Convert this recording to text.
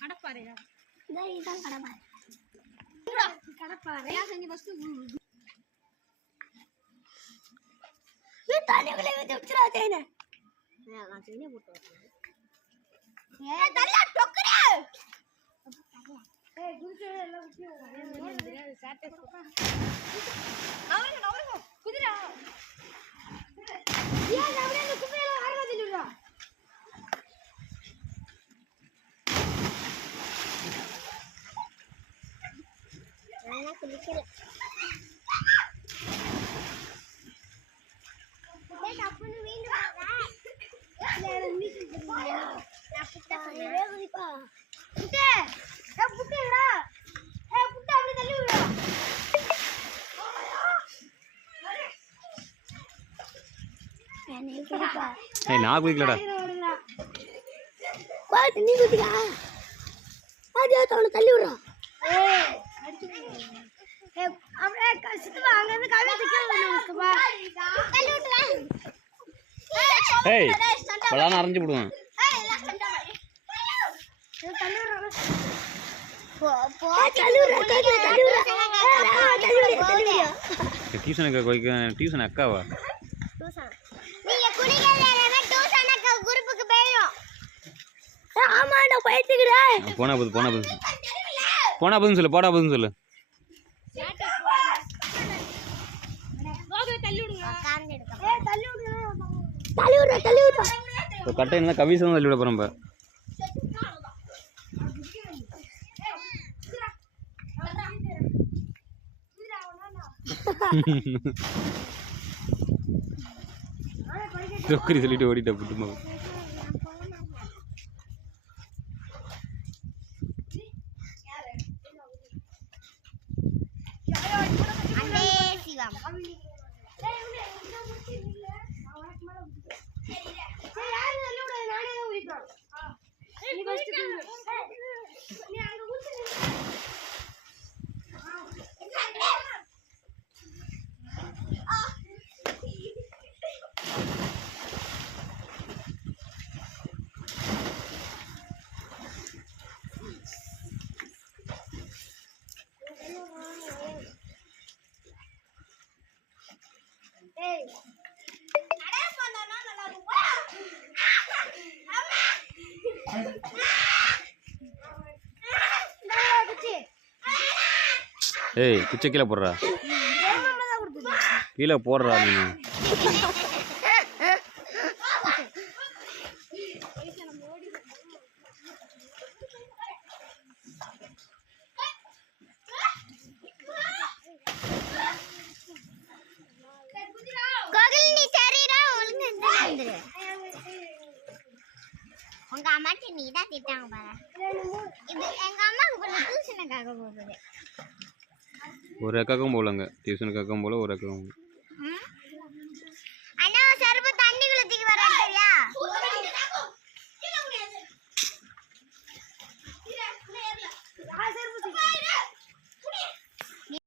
கடப்பாறையா இதான் கடப்பாறை கடப்பாறை தண்ணிக்குள்ளே ஊற்றி வச்சுடா தேனை நான் தேனை போட்டு நான் குளிக்கலடா நீ குதிக்கா அது அவனை தள்ளி விடுறான் ஏய் பலான அரைஞ்சு விடுவான் டியூஷன் அக்காவா போனா போதும் சொல்லு கட்டை என்ன கவிசம் தள்ளி விட போறோம் சொக்கரி சொல்லிட்டு ஓடிட்ட புட்டுமா ஏய் குச்சை கீழே போடுறா கீழே போடுறா நீ உங்க அம்மாட்ட நீ தான் திட்டாங்க பாரு இது எங்க அம்மாக்கு டியூஷனுக்காக போகுது ஒரு அக்காக்கும் போலங்க டியூஷனுக்காகவும் போல ஒரு அக்காவும்